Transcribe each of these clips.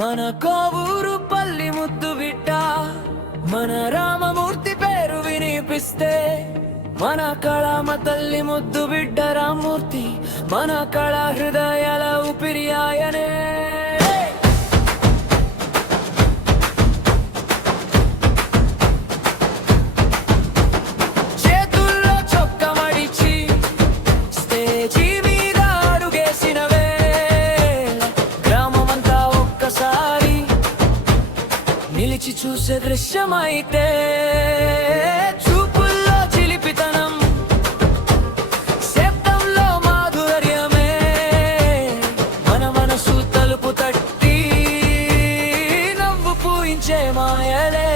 మన కోవూరు పల్లి ముద్దు బిడ్డ మన రామమూర్తి పేరు వినిపిస్తే మన కళామ తల్లి ముద్దు బిడ్డ రామమూర్తి మన కళా హృదయాల ఊపిరి ఆయనే. చేతుల్లో చొక్క మడిచి స్టేజి మీద అడుగేసిన వేళ గ్రామమంతా ఒక్కసారి నిలిచి చూసే దృశ్యమైతే చూపుల్లో చిలిపితనం శబ్దంలో మాధుర్యమే మన మనసు తలుపు తట్టి నవ్వు పూయించే మాయలే.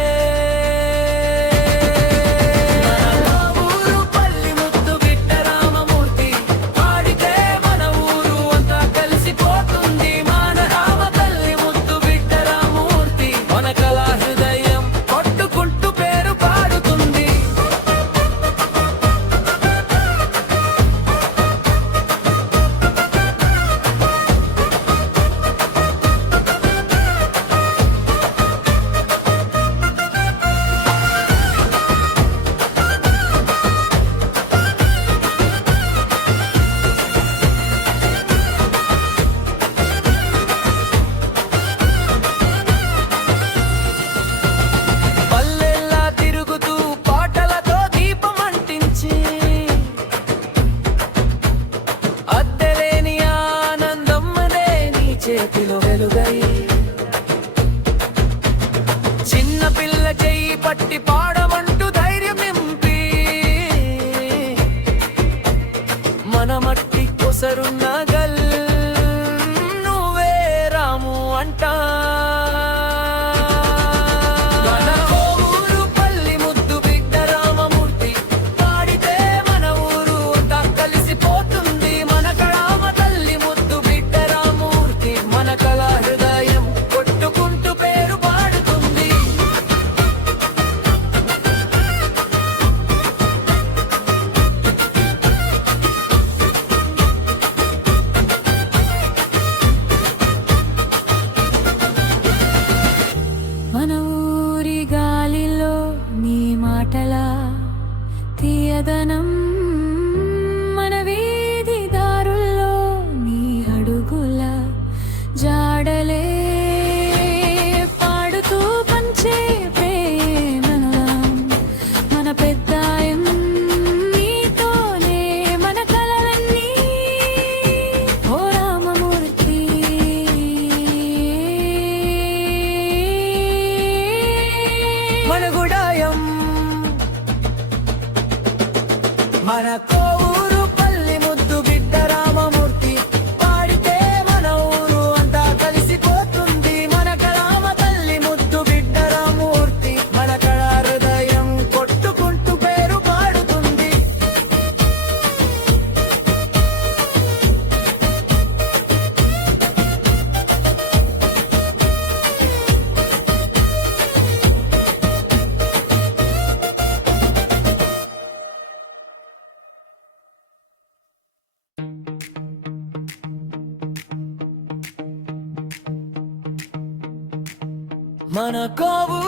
చేతిలో వెలుగై చిన్న పిల్ల చెయ్యి పట్టి పాడమంటూ ధైర్యం నింపి మన మట్టి కొసరున్న గల్ నువ్వే రాము అంటా. మన ఊరి గాలిలో నీ మాటల తీయదనం మన వీధి దారుల్లో నీ అడుగుల జాడలే పాడుతూ పంచే ప్రేమలం మన పెద్దాయం నీతోనే మన కలలన్నీ ఓ రామమూర్తి. మన గుడాయం మన కోవూరు పల్లి ముద్దు బిడ్డ రామమూర్తి పాడితే మన ఊరు అంతా కలిసిపోతుంది. మన కళామ తల్లి ముద్దు బిడ్డ రామమూర్తి మన కళా హృదయం కొట్టుకుంటూ పేరు పాడుతుంది. మన కోవు